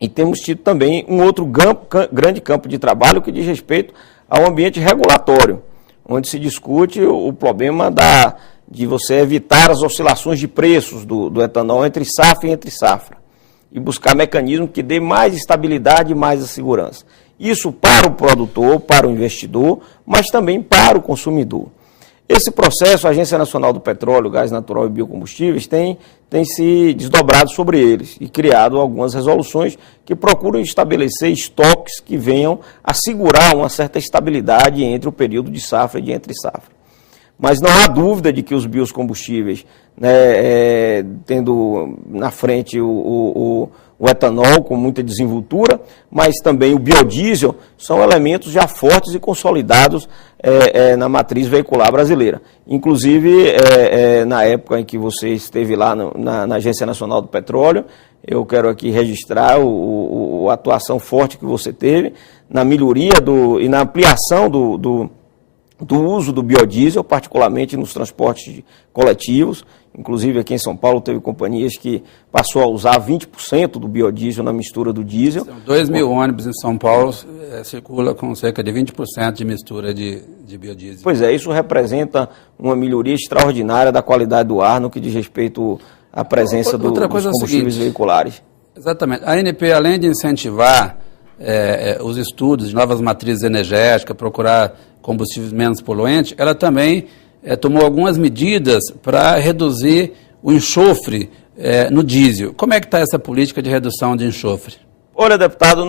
E temos tido também um outro grande campo de trabalho que diz respeito ao ambiente regulatório, onde se discute o problema de você evitar as oscilações de preços do etanol entre safra e entre safra, e buscar mecanismos que dê mais estabilidade e mais segurança. Isso para o produtor, para o investidor, mas também para o consumidor. Esse processo, a Agência Nacional do Petróleo, Gás Natural e Biocombustíveis tem se desdobrado sobre eles e criado algumas resoluções que procuram estabelecer estoques que venham assegurar uma certa estabilidade entre o período de safra e de entre safra. Mas não há dúvida de que os biocombustíveis, né, tendo na frente o etanol com muita desenvoltura, mas também o biodiesel, são elementos já fortes e consolidados na matriz veicular brasileira. Inclusive, na época em que você esteve lá na Agência Nacional do Petróleo, eu quero aqui registrar a atuação forte que você teve na melhoria e na ampliação do uso do biodiesel, particularmente nos transportes coletivos. Inclusive, aqui em São Paulo, teve companhias que passou a usar 20% do biodiesel na mistura do diesel. São 2.000 ônibus em São Paulo circula com cerca de 20% de mistura de biodiesel. Pois é, isso representa uma melhoria extraordinária da qualidade do ar no que diz respeito à presença dos combustíveis veiculares. Exatamente. A ANP, além de incentivar os estudos de novas matrizes energéticas, procurar combustíveis menos poluentes, ela também tomou algumas medidas para reduzir o enxofre no diesel. Como é que está essa política de redução de enxofre? Olha, deputado,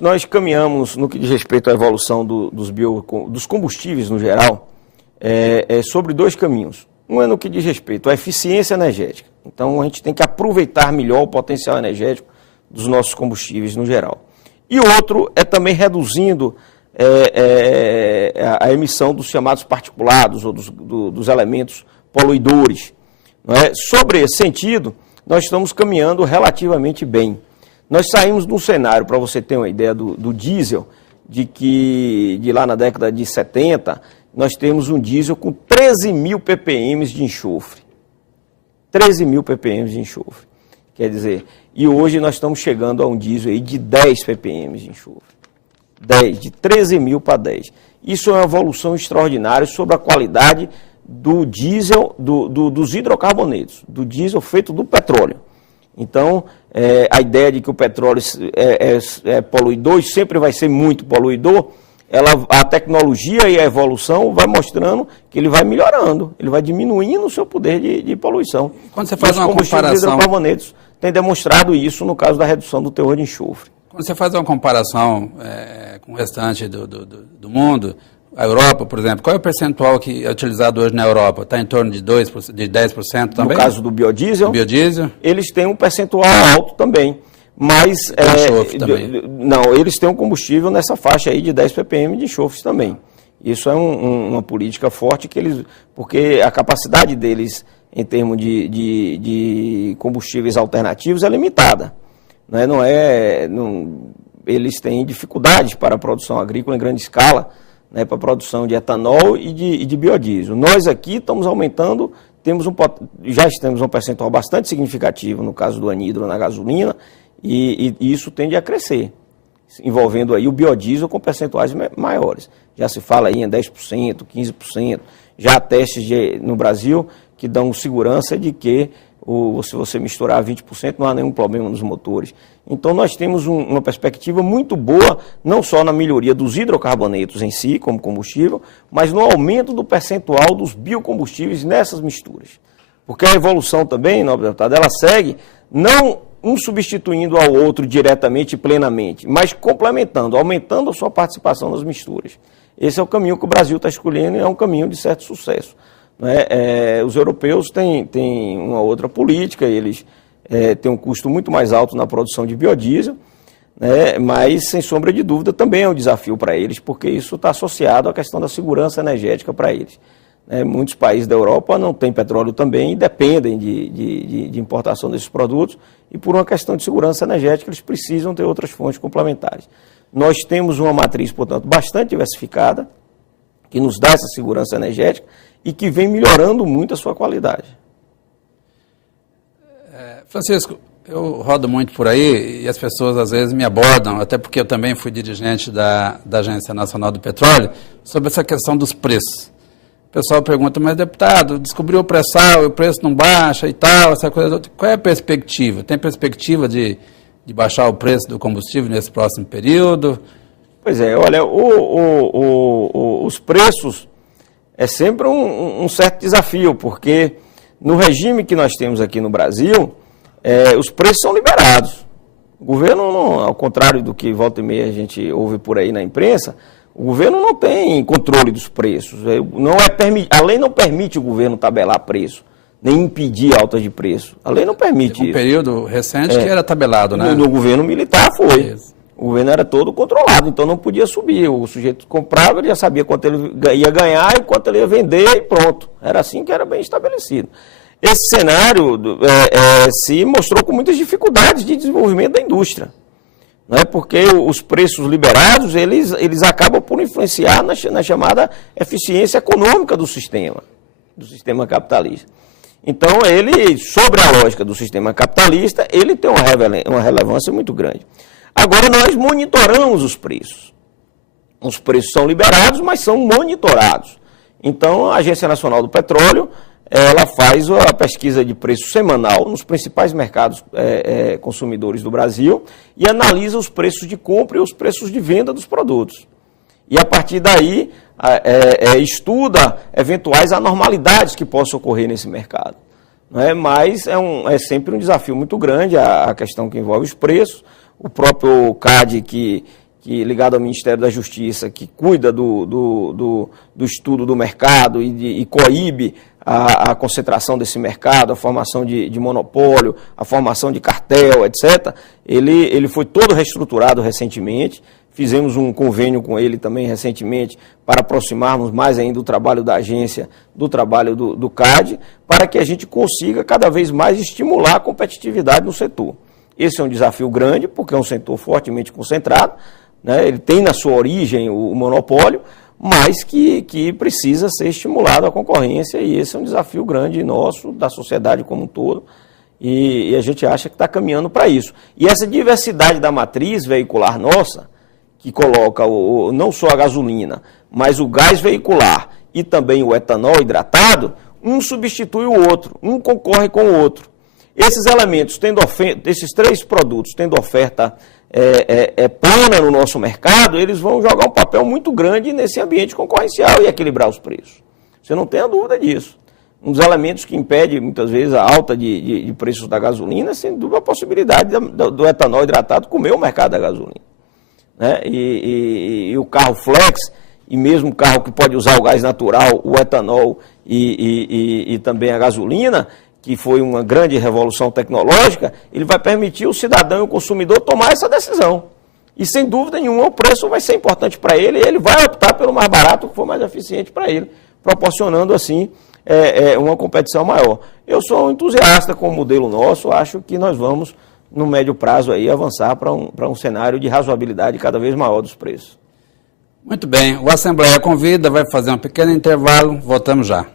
nós caminhamos no que diz respeito à evolução dos combustíveis no geral, sobre dois caminhos. Um é no que diz respeito à eficiência energética. Então, a gente tem que aproveitar melhor o potencial energético dos nossos combustíveis no geral. E outro é também reduzindo a emissão dos chamados particulados ou dos elementos poluidores. Não é? Sobre esse sentido, nós estamos caminhando relativamente bem. Nós saímos de um cenário, para você ter uma ideia do diesel, de lá na década de 70, nós temos um diesel com 13.000 ppm de enxofre. 13.000 ppm de enxofre. Quer dizer, e hoje nós estamos chegando a um diesel aí de 10 ppm de enxofre. 10, de 13.000 para 10. Isso é uma evolução extraordinária sobre a qualidade do diesel, dos hidrocarbonetos, do diesel feito do petróleo. Então, a ideia de que o petróleo é poluidor e sempre vai ser muito poluidor, a tecnologia e a evolução vai mostrando que ele vai melhorando, ele vai diminuindo o seu poder de poluição. Quando você faz uma comparação... Os hidrocarbonetos têm demonstrado isso no caso da redução do teor de enxofre. Quando você faz uma comparação com o restante do mundo, a Europa, por exemplo, qual é o percentual que é utilizado hoje na Europa? Está em torno de 10% também? No caso do biodiesel, eles têm um percentual alto também. Mas, não, eles têm um combustível nessa faixa aí de 10 ppm de enxofre também. Isso é uma política forte, porque a capacidade deles em termos de combustíveis alternativos é limitada. Eles têm dificuldades para a produção agrícola em grande escala, para a produção de etanol e de biodiesel. Nós aqui estamos aumentando, já temos um percentual bastante significativo no caso do anidro na gasolina, e isso tende a crescer, envolvendo aí o biodiesel com percentuais maiores. Já se fala aí em 10%, 15%, já há testes no Brasil que dão segurança de que se você misturar 20%, não há nenhum problema nos motores. Então, nós temos uma perspectiva muito boa, não só na melhoria dos hidrocarbonetos em si, como combustível, mas no aumento do percentual dos biocombustíveis nessas misturas. Porque a evolução também, nobre deputado, ela segue não um substituindo ao outro diretamente e plenamente, mas complementando, aumentando a sua participação nas misturas. Esse é o caminho que o Brasil está escolhendo e é um caminho de certo sucesso. Os europeus têm uma outra política, eles têm um custo muito mais alto na produção de biodiesel, mas, sem sombra de dúvida, também é um desafio para eles, porque isso está associado à questão da segurança energética para eles. Muitos países da Europa não têm petróleo também e dependem de importação desses produtos, e por uma questão de segurança energética eles precisam ter outras fontes complementares. Nós temos uma matriz, portanto, bastante diversificada, que nos dá essa segurança energética, e que vem melhorando muito a sua qualidade. Francisco, Eu rodo muito por aí e as pessoas às vezes me abordam, até porque eu também fui dirigente da Agência Nacional do Petróleo, sobre essa questão dos preços. O pessoal pergunta, mas deputado, descobriu o pré-sal e o preço não baixa e tal, essa coisa. Qual é a perspectiva? Tem perspectiva de baixar o preço do combustível nesse próximo período? Pois é, olha, os preços é sempre um certo desafio, porque no regime que nós temos aqui no Brasil, os preços são liberados. O governo, não, ao contrário do que volta e meia a gente ouve por aí na imprensa, o governo não tem controle dos preços. A lei não permite o governo tabelar preço, nem impedir alta de preço. A lei não permite isso. Um período recente que era tabelado, né? No governo militar foi. Isso. O governo era todo controlado, então não podia subir. O sujeito comprava, ele já sabia quanto ele ia ganhar e quanto ele ia vender e pronto. Era assim que era bem estabelecido. Esse cenário se mostrou com muitas dificuldades de desenvolvimento da indústria. Não é? Porque os preços liberados, eles acabam por influenciar na chamada eficiência econômica do sistema capitalista. Então, sobre a lógica do sistema capitalista, ele tem uma relevância muito grande. Agora, nós monitoramos os preços. Os preços são liberados, mas são monitorados. Então, a Agência Nacional do Petróleo, ela faz a pesquisa de preço semanal nos principais mercados consumidores do Brasil e analisa os preços de compra e os preços de venda dos produtos. E, a partir daí, estuda eventuais anormalidades que possam ocorrer nesse mercado. Não é? Mas é sempre um desafio muito grande a questão que envolve os preços. O próprio CAD, que ligado ao Ministério da Justiça, que cuida do estudo do mercado e coíbe a concentração desse mercado, a formação de monopólio, a formação de cartel, etc., ele foi todo reestruturado recentemente. Fizemos um convênio com ele também recentemente para aproximarmos mais ainda o trabalho da agência do trabalho do CAD, para que a gente consiga cada vez mais estimular a competitividade no setor. Esse é um desafio grande, porque é um setor fortemente concentrado, né? Ele tem na sua origem o monopólio, mas que precisa ser estimulado a concorrência, e esse é um desafio grande nosso, da sociedade como um todo, e a gente acha que está caminhando para isso. E essa diversidade da matriz veicular nossa, que coloca não só a gasolina, mas o gás veicular e também o etanol hidratado, um substitui o outro, um concorre com o outro. Esses elementos, esses três produtos, tendo oferta plana no nosso mercado, eles vão jogar um papel muito grande nesse ambiente concorrencial e equilibrar os preços. Você não tem a dúvida disso. Um dos elementos que impede, muitas vezes, a alta de preços da gasolina, sem dúvida, a possibilidade do etanol hidratado comer o mercado da gasolina. Né? E o carro flex, e mesmo o carro que pode usar o gás natural, o etanol e também a gasolina, que foi uma grande revolução tecnológica, ele vai permitir o cidadão e o consumidor tomar essa decisão. E, sem dúvida nenhuma, o preço vai ser importante para ele, e ele vai optar pelo mais barato, que for mais eficiente para ele, proporcionando, assim, uma competição maior. Eu sou um entusiasta com o modelo nosso, acho que nós vamos, no médio prazo, aí, avançar para um cenário de razoabilidade cada vez maior dos preços. Muito bem, o Assembleia Convida vai fazer um pequeno intervalo, voltamos já.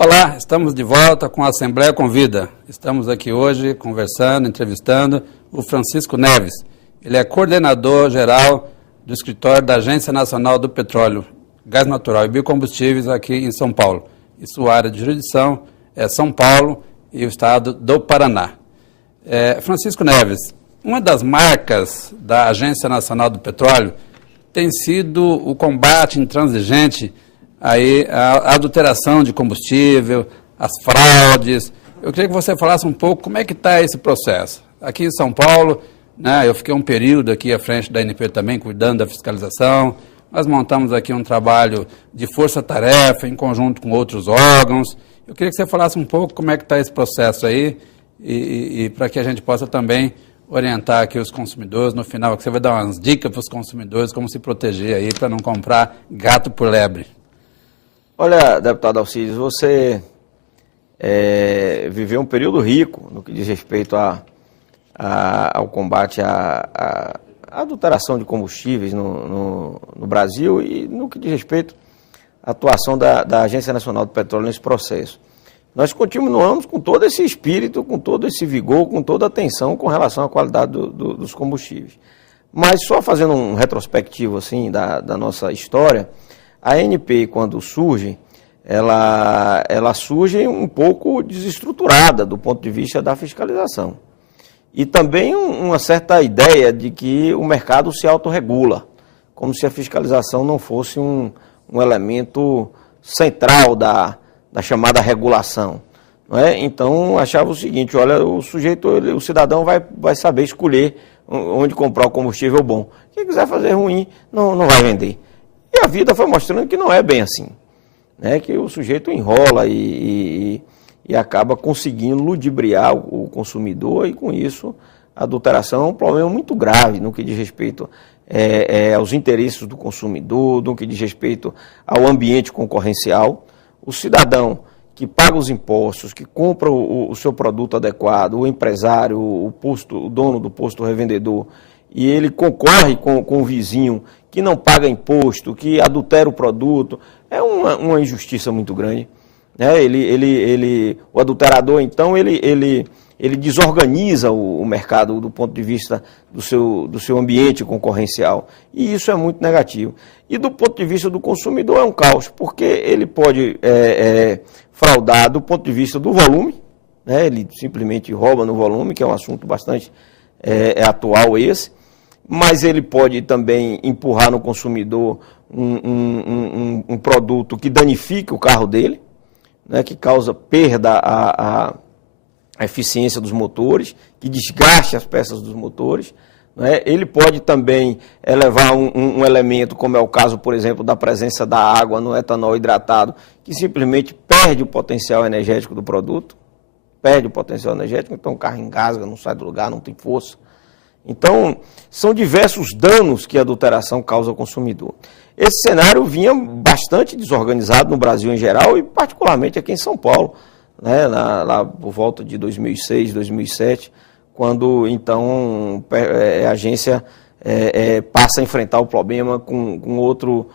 Olá, estamos de volta com a Assembleia Convida. Estamos aqui hoje conversando, entrevistando o Francisco Neves. Ele é coordenador geral do escritório da Agência Nacional do Petróleo, Gás Natural e Biocombustíveis aqui em São Paulo. E sua área de jurisdição é São Paulo e o estado do Paraná. Francisco Neves, uma das marcas da Agência Nacional do Petróleo tem sido o combate intransigente aí a adulteração de combustível, as fraudes. Eu queria que você falasse um pouco como é que está esse processo. Aqui em São Paulo, né, eu fiquei um período aqui à frente da ANP também, cuidando da fiscalização. Nós montamos aqui um trabalho de força-tarefa em conjunto com outros órgãos. Eu queria que você falasse um pouco como é que está esse processo aí e para que a gente possa também orientar aqui os consumidores no final, que você vai dar umas dicas para os consumidores como se proteger aí para não comprar gato por lebre. Olha, deputado Alcides, você viveu um período rico no que diz respeito ao combate à adulteração de combustíveis no Brasil e no que diz respeito à atuação da Agência Nacional do Petróleo nesse processo. Nós continuamos com todo esse espírito, com todo esse vigor, com toda a atenção com relação à qualidade dos combustíveis. Mas só fazendo um retrospectivo assim, da nossa história, a ANP, quando surge, ela surge um pouco desestruturada do ponto de vista da fiscalização. E também uma certa ideia de que o mercado se autorregula, como se a fiscalização não fosse um elemento central da chamada regulação. Não é? Então, achava o seguinte, olha, o cidadão vai saber escolher onde comprar o combustível bom. Quem quiser fazer ruim, não vai vender. E a vida foi mostrando que não é bem assim. Né? Que o sujeito enrola e acaba conseguindo ludibriar o consumidor e, com isso, a adulteração é um problema muito grave no que diz respeito aos interesses do consumidor, no que diz respeito ao ambiente concorrencial. O cidadão que paga os impostos, que compra o seu produto adequado, o empresário, o dono do posto revendedor, e ele concorre com o vizinho que não paga imposto, que adultera o produto, é uma injustiça muito grande. Né? O adulterador, então, ele desorganiza o mercado do ponto de vista do seu ambiente concorrencial. E isso é muito negativo. E do ponto de vista do consumidor é um caos, porque ele pode fraudar do ponto de vista do volume, né? Ele simplesmente rouba no volume, que é um assunto bastante atual esse, mas ele pode também empurrar no consumidor um produto que danifique o carro dele, né? Que causa perda à eficiência dos motores, que desgaste as peças dos motores. Né? Ele pode também levar um elemento, como é o caso, por exemplo, da presença da água no etanol hidratado, que simplesmente perde o potencial energético do produto, então o carro engasga, não sai do lugar, não tem força. Então, são diversos danos que a adulteração causa ao consumidor. Esse cenário vinha bastante desorganizado no Brasil em geral e particularmente aqui em São Paulo, né? Lá por volta de 2006, 2007, quando, então, a agência passa a enfrentar o problema com outro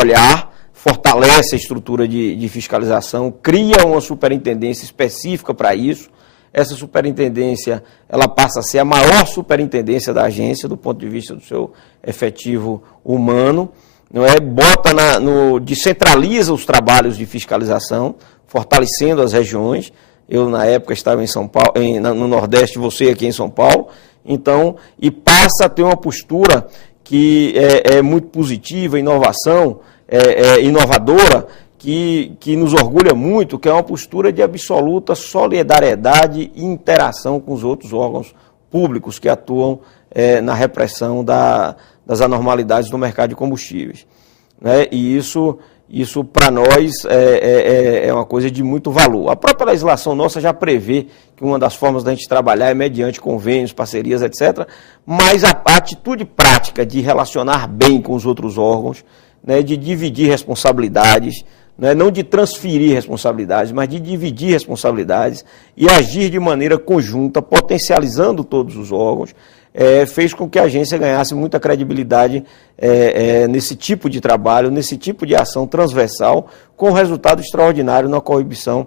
olhar, fortalece a estrutura de fiscalização, cria uma superintendência específica para isso. Essa superintendência, ela passa a ser a maior superintendência da agência, do ponto de vista do seu efetivo humano, não é? Descentraliza os trabalhos de fiscalização, fortalecendo as regiões. Eu, na época, estava em São Paulo, no Nordeste, você aqui em São Paulo, então, e passa a ter uma postura que é muito positiva, inovadora, que nos orgulha muito, que é uma postura de absoluta solidariedade e interação com os outros órgãos públicos que atuam na repressão das anormalidades do mercado de combustíveis. Né? E isso para nós é uma coisa de muito valor. A própria legislação nossa já prevê que uma das formas da gente trabalhar é mediante convênios, parcerias, etc., mas a atitude prática de relacionar bem com os outros órgãos, né, de dividir responsabilidades, né, não de transferir responsabilidades, mas de dividir responsabilidades e agir de maneira conjunta, potencializando todos os órgãos, fez com que a agência ganhasse muita credibilidade nesse tipo de trabalho, nesse tipo de ação transversal, com resultado extraordinário na coibição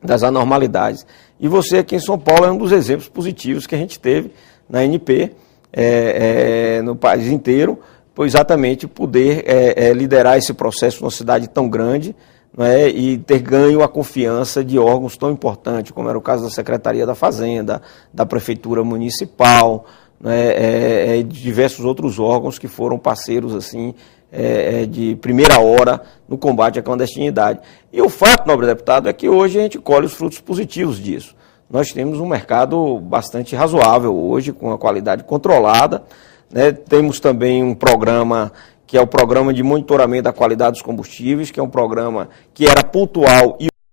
das anormalidades. E você aqui em São Paulo é um dos exemplos positivos que a gente teve na ANP, no país inteiro, por exatamente poder liderar esse processo numa cidade tão grande, né, e ter ganho a confiança de órgãos tão importantes, como era o caso da Secretaria da Fazenda, da Prefeitura Municipal, né, de diversos outros órgãos que foram parceiros assim, de primeira hora no combate à clandestinidade. E o fato, nobre deputado, é que hoje a gente colhe os frutos positivos disso. Nós temos um mercado bastante razoável hoje, com a qualidade controlada, né? Temos também um programa que é o Programa de Monitoramento da Qualidade dos Combustíveis, que é um programa que era pontual e